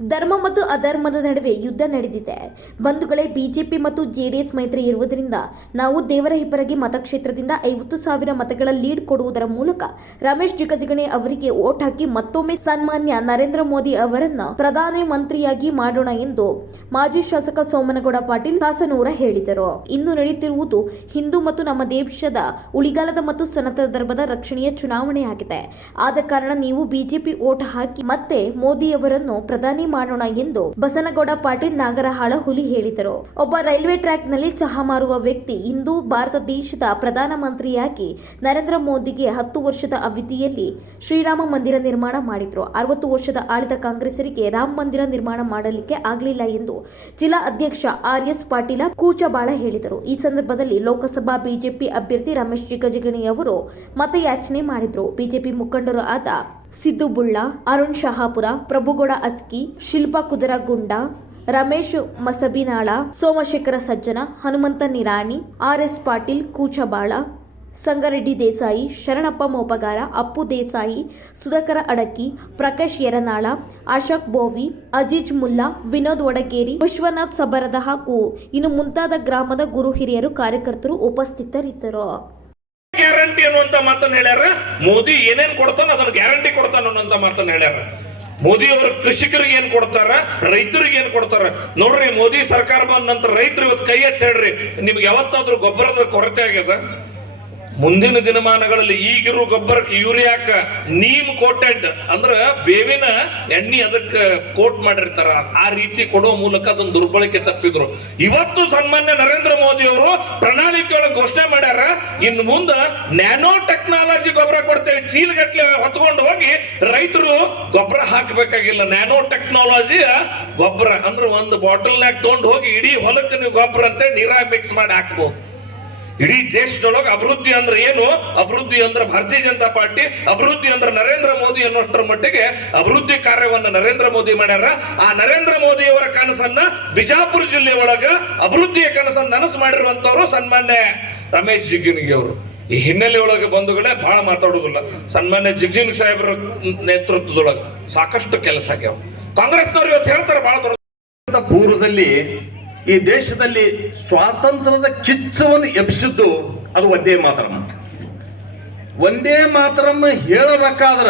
ಧರ್ಮ ಮತ್ತು ಅಧರ್ಮದ ನಡುವೆ ಯುದ್ಧ ನಡೆದಿದೆ. ಬಂಧುಗಳೇ, ಬಿಜೆಪಿ ಮತ್ತು ಜೆಡಿಎಸ್ ಮೈತ್ರಿ ಇರುವುದರಿಂದ ನಾವು ದೇವರ ಹಿಪ್ಪರಗಿ ಮತಕ್ಷೇತ್ರದಿಂದ ಐವತ್ತು ಸಾವಿರ ಮತಗಳ ಲೀಡ್ ಕೊಡುವುದರ ಮೂಲಕ ರಮೇಶ್ ಜಿಗಜಿಗಣೆ ಅವರಿಗೆ ಓಟ್ ಹಾಕಿ ಮತ್ತೊಮ್ಮೆ ಸನ್ಮಾನ್ಯ ನರೇಂದ್ರ ಮೋದಿ ಅವರನ್ನು ಪ್ರಧಾನಿ ಮಂತ್ರಿಯಾಗಿ ಮಾಡೋಣ ಎಂದು ಮಾಜಿ ಶಾಸಕ ಸೋಮನಗೌಡ ಪಾಟೀಲ್ ದಾಸನೂರ ಹೇಳಿದರು. ಇಂದು ನಡೆಯುತ್ತಿರುವುದು ಹಿಂದೂ ಮತ್ತು ನಮ್ಮ ದೇಶದ ಉಳಿಗಾಲದ ಮತ್ತು ಸನಾತನ ಧರ್ಮದ ರಕ್ಷಣೆಯ ಚುನಾವಣೆಯಾಗಿದೆ. ಆದ ಕಾರಣ ನೀವು ಬಿಜೆಪಿ ಓಟ್ ಹಾಕಿ ಮತ್ತೆ ಮೋದಿ ಅವರನ್ನು ಪ್ರಧಾನಿ ಮಾಡೋಣ ಎಂದು ಬಸನಗೌಡ ಪಾಟೀಲ್ ನಾಗರಹಾಳ ಹುಲಿ ಹೇಳಿದರು. ಒಬ್ಬ ರೈಲ್ವೆ ಟ್ರ್ಯಾಕ್ನಲ್ಲಿ ಚಹಾ ಮಾರುವ ವ್ಯಕ್ತಿ ಇಂದು ಭಾರತ ದೇಶದ ಪ್ರಧಾನಮಂತ್ರಿಯಾಗಿ ನರೇಂದ್ರ ಮೋದಿಗೆ ಹತ್ತು ವರ್ಷದ ಅವಧಿಯಲ್ಲಿ ಶ್ರೀರಾಮ ಮಂದಿರ ನಿರ್ಮಾಣ ಮಾಡಿದ್ರು. ಅರವತ್ತು ವರ್ಷದ ಆಳಿದ ಕಾಂಗ್ರೆಸರಿಗೆ ರಾಮ ಮಂದಿರ ನಿರ್ಮಾಣ ಮಾಡಲಿಕ್ಕೆ ಆಗಲಿಲ್ಲ ಎಂದು ಜಿಲ್ಲಾ ಅಧ್ಯಕ್ಷ ಆರ್ ಎಸ್ ಪಾಟೀಲ ಕೂಚಬಾಳ ಹೇಳಿದರು. ಈ ಸಂದರ್ಭದಲ್ಲಿ ಲೋಕಸಭಾ ಬಿಜೆಪಿ ಅಭ್ಯರ್ಥಿ ರಮೇಶ್ ಜಿಗಜಿಗಣಿ ಅವರು ಮತಯಾಚನೆ ಮಾಡಿದ್ರು. ಬಿಜೆಪಿ ಮುಖಂಡರು ಆದ ಸಿದ್ದು ಬುಳ್ಳ ಅರುಣ್ ಶಹಾಪುರ, ಪ್ರಭುಗೌಡ ಅಸ್ಕಿ, ಶಿಲ್ಪಾ ಕುದರಗುಂಡ, ರಮೇಶ್ ಮಸಬಿನಾಳ, ಸೋಮಶೇಖರ ಸಜ್ಜನ, ಹನುಮಂತ ನಿರಾಣಿ, ಆರ್ ಎಸ್ ಪಾಟೀಲ್, ಕೂಚಬಾಳ, ಸಂಗರೆಡ್ಡಿ ದೇಸಾಯಿ, ಶರಣಪ್ಪ ಮೋಪಗಾರ, ಅಪ್ಪು ದೇಸಾಯಿ, ಸುಧಾಕರ ಅಡಕಿ ಪ್ರಕಾಶ್ ಯರನಾಳ ಅಶೋಕ್ ಬೋವಿ, ಅಜೀಜ್ ಮುಲ್ಲಾ, ವಿನೋದ್ ವಡಗೇರಿ ವಿಶ್ವನಾಥ್ ಸಬರದ ಹಾಗೂ ಇನ್ನು ಮುಂತಾದ ಗ್ರಾಮದ ಗುರು ಹಿರಿಯರು ಕಾರ್ಯಕರ್ತರು ಉಪಸ್ಥಿತರಿದ್ದರು. ಗ್ಯಾರಂಟಿ ಅನ್ನುವಂತ ಮಾತನ್ನ ಹೇಳ್ಯಾರ? ಮೋದಿ ಏನೇನ್ ಕೊಡ್ತಾನ ಅದನ್ನ ಗ್ಯಾರಂಟಿ ಕೊಡ್ತಾನ ಅನ್ನುವಂತ ಮಾತನ್ನ ಹೇಳ್ಯಾರ. ಮೋದಿ ಅವರು ಕೃಷಿಕರಿಗೆ ಏನ್ ಕೊಡ್ತಾರ? ರೈತರಿಗೆ ಏನ್ ಕೊಡ್ತಾರ? ನೋಡ್ರಿ ಮೋದಿ ಸರ್ಕಾರ ಬಂದ ನಂತರ ರೈತರು ಇವತ್ತು ಕೈ ಎತ್ತ ಹೇಳ್ರಿ, ನಿಮ್ಗೆ ಯಾವತ್ತಾದ್ರೂ ಗೊಬ್ಬರದ ಕೊರತೆ ಆಗ್ಯದ? ಮುಂದಿನ ದಿನಮಾನಗಳಲ್ಲಿ ಈಗಿರೋ ಗೊಬ್ಬರಕ್ಕೆ ಯೂರಿಯಾಕ ನೀಮ್ ಕೋಟೆಡ್ ಅಂದ್ರ ಬೇವಿನ ಎಣ್ಣೆ ಅದಕ್ಕೆ ಕೋಟ್ ಮಾಡಿರ್ತಾರ. ಆ ರೀತಿ ಕೊಡೋ ಮೂಲಕ ಅದನ್ನ ದುರ್ಬಳಕೆ ತಪ್ಪಿದ್ರು. ಇವತ್ತು ಸನ್ಮಾನ್ಯ ನರೇಂದ್ರ ಮೋದಿ ಅವರು ಪ್ರಣಾಳಿಕೆ ಒಳಗೆ ಘೋಷಣೆ ಮಾಡ್ಯಾರ. ಇನ್ನು ಮುಂದ ನ್ಯಾನೋ ಟೆಕ್ನಾಲಜಿ ಗೊಬ್ಬರ ಕೊಡ್ತೇವೆ. ಚೀಲಗಟ್ಲೆ ಹೊತ್ಕೊಂಡು ಹೋಗಿ ರೈತರು ಗೊಬ್ಬರ ಹಾಕಬೇಕಾಗಿಲ್ಲ. ನ್ಯಾನೋ ಟೆಕ್ನಾಲಜಿ ಗೊಬ್ಬರ ಅಂದ್ರೆ ಒಂದು ಬಾಟಲ್ನಾಗ ತಗೊಂಡು ಹೋಗಿ ಇಡೀ ಹೊಲಕ್ಕೆ ನೀವು ಗೊಬ್ಬರ ಅಂತ ನೀರಾಗಿ ಮಿಕ್ಸ್ ಮಾಡಿ ಹಾಕ್ಬೋದು. ಇಡೀ ದೇಶದೊಳಗೆ ಅಭಿವೃದ್ಧಿ ಅಂದ್ರೆ ಏನು? ಅಭಿವೃದ್ಧಿ ಅಂದ್ರೆ ಭಾರತೀಯ ಜನತಾ ಪಾರ್ಟಿ, ಅಭಿವೃದ್ಧಿ ಅಂದ್ರೆ ನರೇಂದ್ರ ಮೋದಿ ಅನ್ನೋಷ್ಟರ ಮಟ್ಟಿಗೆ ಅಭಿವೃದ್ಧಿ ಕಾರ್ಯವನ್ನು ನರೇಂದ್ರ ಮೋದಿ ಮಾಡ್ಯಾರ. ಆ ನರೇಂದ್ರ ಮೋದಿ ಅವರ ಕನಸನ್ನ ಬಿಜಾಪುರ ಜಿಲ್ಲೆ ಒಳಗ ಅಭಿವೃದ್ಧಿಯ ಕನಸನ್ನ ನನಸು ಮಾಡಿರುವಂತವರು ಸನ್ಮಾನ್ಯ ರಮೇಶ್ ಜಿಗ್ಗಿನಿಗೆ ಅವರು. ಈ ಹಿನ್ನೆಲೆ ಒಳಗೆ ಬಂಧುಗಳೇ ಬಹಳ ಮಾತಾಡುವುದಿಲ್ಲ ಸನ್ಮಾನ್ಯ ಜಿಗ್ಜಿನ್ ಸಾಹೇಬರ ನೇತೃತ್ವದೊಳಗೆ ಸಾಕಷ್ಟು ಕೆಲಸ ಆಗ್ಯಾವ. ಕಾಂಗ್ರೆಸ್ನವರು ಇವತ್ತು ಹೇಳ್ತಾರೆ ಬಹಳ ಪೂರ್ವದಲ್ಲಿ ಈ ದೇಶದಲ್ಲಿ ಸ್ವಾತಂತ್ರ್ಯದ ಕಿಚ್ಚವನ್ನು ಎಬ್ಬಿಸಿದ್ದು ಅದು ಒಂದೇ ಮಾತರಂ. ಒಂದೇ ಮಾತರಂ ಹೇಳಬೇಕಾದ್ರ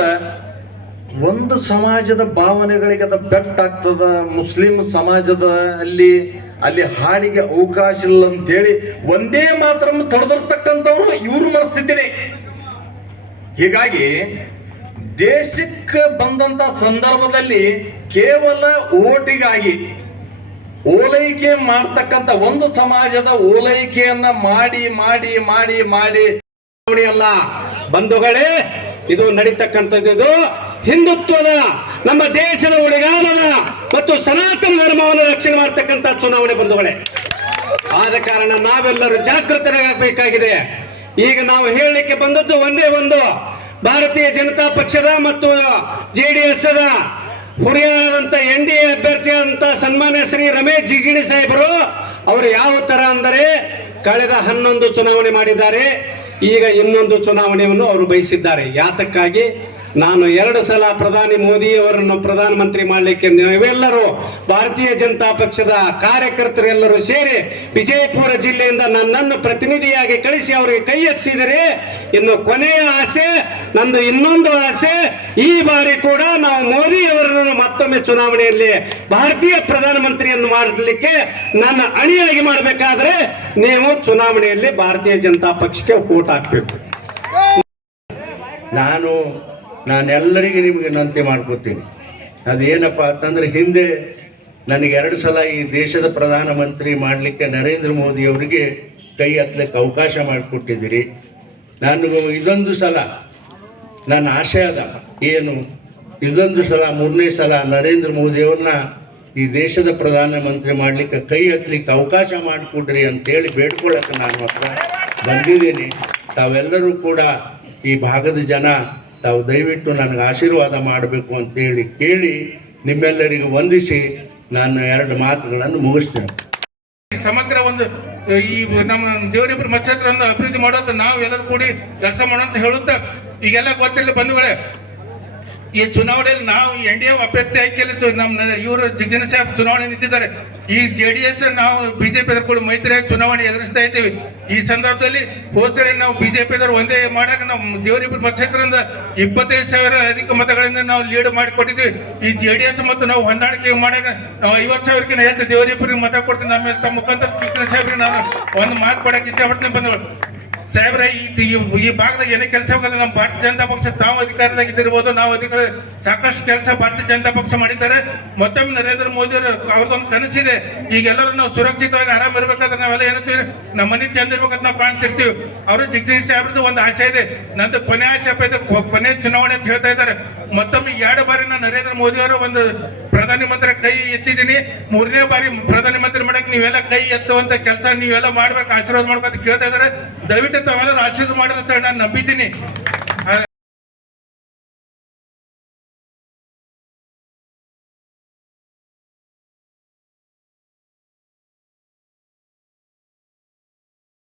ಒಂದು ಸಮಾಜದ ಭಾವನೆಗಳಿಗೆ ಅದು ಪೆಟ್ಟಾಗ್ತದ ಮುಸ್ಲಿಂ ಸಮಾಜದ ಅಲ್ಲಿ ಅಲ್ಲಿ ಹಾಡಿಗೆ ಅವಕಾಶ ಇಲ್ಲ ಅಂತೇಳಿ ಒಂದೇ ಮಾತ್ರ ತಡೆದಿರ್ತಕ್ಕಂಥವ್ರು ಇವ್ರ ಮನಸ್ಥಿತಿನೇ. ಹೀಗಾಗಿ ದೇಶಕ್ಕೆ ಬಂದಂತ ಸಂದರ್ಭದಲ್ಲಿ ಕೇವಲ ಓಟಿಗಾಗಿ ಓಲೈಕೆ ಮಾಡ್ತಕ್ಕಂಥ ಒಂದು ಸಮಾಜದ ಓಲೈಕೆಯನ್ನ ಮಾಡಿ ಮಾಡಿ ಮಾಡಿ ಮಾಡಿ. ನೋಡಿ ಅಲ್ಲ ಬಂಧುಗಳೇ, ಇದು ನಡೀತಕ್ಕಂಥದ್ದು ಹಿಂದುತ್ವದ, ನಮ್ಮ ದೇಶದ ಉಳಿಗಾಲದ ಮತ್ತು ಸನಾತನ ಧರ್ಮವನ್ನು ರಕ್ಷಣೆ ಮಾಡ್ತಕ್ಕಂಥ ಚುನಾವಣೆ ಬಂಧುಗಳೇ. ಆದ ಕಾರಣ ನಾವೆಲ್ಲರೂ ಜಾಗೃತರಾಗಬೇಕಾಗಿದೆ. ಈಗ ನಾವು ಹೇಳಲಿಕ್ಕೆ ಬಂದದ್ದು ಒಂದೇ ಒಂದು. ಭಾರತೀಯ ಜನತಾ ಪಕ್ಷದ ಮತ್ತು ಜೆ ಡಿ ಹುರಿಯಾದಂತ ಎನ್ ಡಿ ಎ ಅಭ್ಯರ್ಥಿಯಾದಂತ ಸನ್ಮಾನ್ಯ ಶ್ರೀ ರಮೇಶ್ ಜಿಗಿಣಿ ಸಾಹೇಬರು, ಅವರು ಯಾವ ತರ ಅಂದರೆ ಕಳೆದ ಹನ್ನೊಂದು ಚುನಾವಣೆ ಮಾಡಿದ್ದಾರೆ. ಈಗ ಇನ್ನೊಂದು ಚುನಾವಣೆಯನ್ನು ಅವರು ಬಯಸಿದ್ದಾರೆ. ಯಾತಕ್ಕಾಗಿ? ನಾನು ಎರಡು ಸಲ ಪ್ರಧಾನಿ ಮೋದಿ ಅವರನ್ನು ಪ್ರಧಾನಮಂತ್ರಿ ಮಾಡಲಿಕ್ಕೆ ನೀವೆಲ್ಲರೂ ಭಾರತೀಯ ಜನತಾ ಪಕ್ಷದ ಕಾರ್ಯಕರ್ತರು ಎಲ್ಲರೂ ಸೇರಿ ವಿಜಯಪುರ ಜಿಲ್ಲೆಯಿಂದ ನನ್ನನ್ನು ಪ್ರತಿನಿಧಿಯಾಗಿ ಕಳಿಸಿ ಅವರಿಗೆ ಕೈ ಹಚ್ಚಿದರೆ ಇನ್ನು ಕೊನೆಯ ಆಸೆ, ನಂದು ಇನ್ನೊಂದು ಆಸೆ, ಈ ಬಾರಿ ಕೂಡ ನಾವು ಮೋದಿ ಅವರನ್ನು ಮತ್ತೊಮ್ಮೆ ಚುನಾವಣೆಯಲ್ಲಿ ಭಾರತೀಯ ಪ್ರಧಾನಮಂತ್ರಿಯನ್ನು ಮಾಡಲಿಕ್ಕೆ ನನ್ನ ಅಣಿಯಾಗಿ ಮಾಡಬೇಕಾದ್ರೆ ನೀವು ಚುನಾವಣೆಯಲ್ಲಿ ಭಾರತೀಯ ಜನತಾ ಪಕ್ಷಕ್ಕೆ ಓಟ್ ಹಾಕ್ಬೇಕು. ನಾನು ನಾನೆಲ್ಲರಿಗೂ ನಿಮಗೆ ವಿನಂತಿ ಮಾಡ್ಕೋತೀನಿ. ಅದೇನಪ್ಪ ಅಂತಂದ್ರೆ ಹಿಂದೆ ನನಗೆ ಎರಡು ಸಲ ಈ ದೇಶದ ಪ್ರಧಾನಮಂತ್ರಿ ಮಾಡಲಿಕ್ಕೆ ನರೇಂದ್ರ ಮೋದಿ ಅವರಿಗೆ ಕೈ ಹತ್ತಲಿಕ್ಕೆ ಅವಕಾಶ ಮಾಡಿಕೊಟ್ಟಿದ್ದೀರಿ. ನಾನು ಇದೊಂದು ಸಲ ನನ್ನ ಆಸೆ ಅದ ಏನು? ಇದೊಂದು ಸಲ, ಮೂರನೇ ಸಲ ನರೇಂದ್ರ ಮೋದಿಯವ್ರನ್ನ ಈ ದೇಶದ ಪ್ರಧಾನಮಂತ್ರಿ ಮಾಡಲಿಕ್ಕೆ ಕೈ ಹತ್ತಲಿಕ್ಕೆ ಅವಕಾಶ ಮಾಡಿಕೊಡ್ರಿ ಅಂತೇಳಿ ಬೇಡ್ಕೊಳ್ಳೋಕ್ಕೆ ನಾನು ಮಾತ್ರ ಬಂದಿದ್ದೀನಿ. ತಾವೆಲ್ಲರೂ ಕೂಡ ಈ ಭಾಗದ ಜನ ತಾವು ದಯವಿಟ್ಟು ನನಗೆ ಆಶೀರ್ವಾದ ಮಾಡಬೇಕು ಅಂತೇಳಿ ಕೇಳಿ ನಿಮ್ಮೆಲ್ಲರಿಗೂ ವಂದಿಸಿ ನಾನು ಎರಡು ಮಾತುಗಳನ್ನು ಮುಗಿಸ್ತೇನೆ. ಸಮಗ್ರ ಒಂದು, ಈ ನಮ್ಮ ದೇವರಿಬ್ಬರು ಮತ್ಸ್ಯತ್ರವನ್ನು ಅಭಿವೃದ್ಧಿ ಮಾಡೋದು ನಾವು ಎಲ್ಲರೂ ಕೂಡಿ ಕೆಲಸ ಮಾಡೋ ಅಂತ ಹೇಳುತ್ತಾ? ಈಗೆಲ್ಲ ಗೊತ್ತಿಲ್ಲ ಬಂಧುಗಳೇ, ಈ ಚುನಾವಣೆಯಲ್ಲಿ ನಾವು ಎನ್ ಡಿ ಎ ಅಭ್ಯರ್ಥಿ ಆಯ್ಕೆಯಲ್ಲಿ ನಮ್ಮ ಇವರು ಜಿಗ್ಜಿನ ಸಾಹೇಬ್ ಚುನಾವಣೆ ನಿಂತಿದ್ದಾರೆ. ಈ ಜೆ ಡಿ ಎಸ್ ನಾವು ಬಿಜೆಪಿ ಕೂಡ ಮೈತ್ರಿಯಾಗಿ ಚುನಾವಣೆ ಎದುರಿಸ್ತಾ ಇದ್ದೀವಿ. ಈ ಸಂದರ್ಭದಲ್ಲಿ ಹೋಸರಿ ನಾವು ಬಿಜೆಪಿ ಒಂದೇ ಮಾಡಾಕ ನಾವು ದೇವರಿಬ್ಬರು ಮತಕ್ಷೇತ್ರದಿಂದ ಇಪ್ಪತ್ತೈದು ಸಾವಿರ ಅಧಿಕ ಮತಗಳಿಂದ ನಾವು ಲೀಡ್ ಮಾಡಿಕೊಟ್ಟಿದ್ವಿ ಈ ಜೆ ಡಿ ಎಸ್ ಮತ್ತು ನಾವು ಹೊಂದಾಣಿಕೆ ಮಾಡಾಕ ನಾವು ಐವತ್ತು ಸಾವಿರಕ್ಕಿಂತ ಹೆಚ್ಚು ದೇವರಿಬ್ಬರಿಗೆ ಮತ ಕೊಡ್ತೀನಿ ಆಮೇಲೆ ತಮ್ಮ ಮುಖಾಂತರ ಕೃಷ್ಣ ಸಾಹೇಬ್ರಿಗೆ ನಾನು ಒಂದು ಮಾತು ಕೊಡಕ್ಕೆ ಇಷ್ಟಪಡ್ತೀನಿ ಬಂದವರು ಸಾಹೇಬ್ರ, ಈ ಭಾಗದಾಗ ಏನೇ ಕೆಲಸ ನಮ್ಮ ಭಾರತೀಯ ಜನತಾ ಪಕ್ಷ ತಾವು ಅಧಿಕಾರದಾಗ ಇದ್ದಿರ್ಬೋದು, ನಾವು ಅಧಿಕಾರ ಸಾಕಷ್ಟು ಕೆಲಸ ಭಾರತೀಯ ಜನತಾ ಪಕ್ಷ ಮಾಡಿದ್ದಾರೆ. ಮತ್ತೊಮ್ಮೆ ನರೇಂದ್ರ ಮೋದಿ ಅವರು ಅವ್ರದ್ದೊಂದು ಕನಸಿದೆ. ಈಗ ಎಲ್ಲರೂ ನಾವು ಸುರಕ್ಷಿತವಾಗಿ ಆರಾಮ್ ಇರ್ಬೇಕಾದ್ರೆ ನಾವೆಲ್ಲ ಏನಂತೀವಿ ನಮ್ಮ ಮನೆ ಚಂದ ಇರ್ಬೇಕಂತ ನಾವು ಕಾಣ್ತಿರ್ತೀವಿ. ಅವರು ಜಗದೀಶ್ ಸಾಹೇಬ್ರದ್ದು ಒಂದು ಆಸೆ ಇದೆ. ನಂದು ಕೊನೆ ಆಸೆ ಇದು ಕೊನೆ ಚುನಾವಣೆ ಅಂತ ಹೇಳ್ತಾ ಇದ್ದಾರೆ. ಮತ್ತೊಮ್ಮೆ ಎರಡು ಬಾರಿ ನಾನು ನರೇಂದ್ರ ಮೋದಿ ಅವರು ಒಂದು ಪ್ರಧಾನಿ ಮಂತ್ರಿ ಕೈ ಎತ್ತಿದ್ದೀನಿ. ಮೂರನೇ ಬಾರಿ ಪ್ರಧಾನಿ ಮಂತ್ರಿ ಮಾಡಕ್ ನೀವೆಲ್ಲ ಕೈ ಎತ್ತುವಂತ ಕೆಲಸ ನೀವೆಲ್ಲ ಮಾಡ್ಬೇಕು, ಆಶೀರ್ವಾದ ಮಾಡ್ಬೇಕು ಅಂತ ಕೇಳ್ತಾ ಇದ್ದಾರೆ. ದಯವಿಟ್ಟು ತಾವೆಲ್ಲರೂ ಆಶೀರ್ವಾದ ಮಾಡಿರುತ್ತೆ ನಾನು ನಂಬಿದ್ದೀನಿ.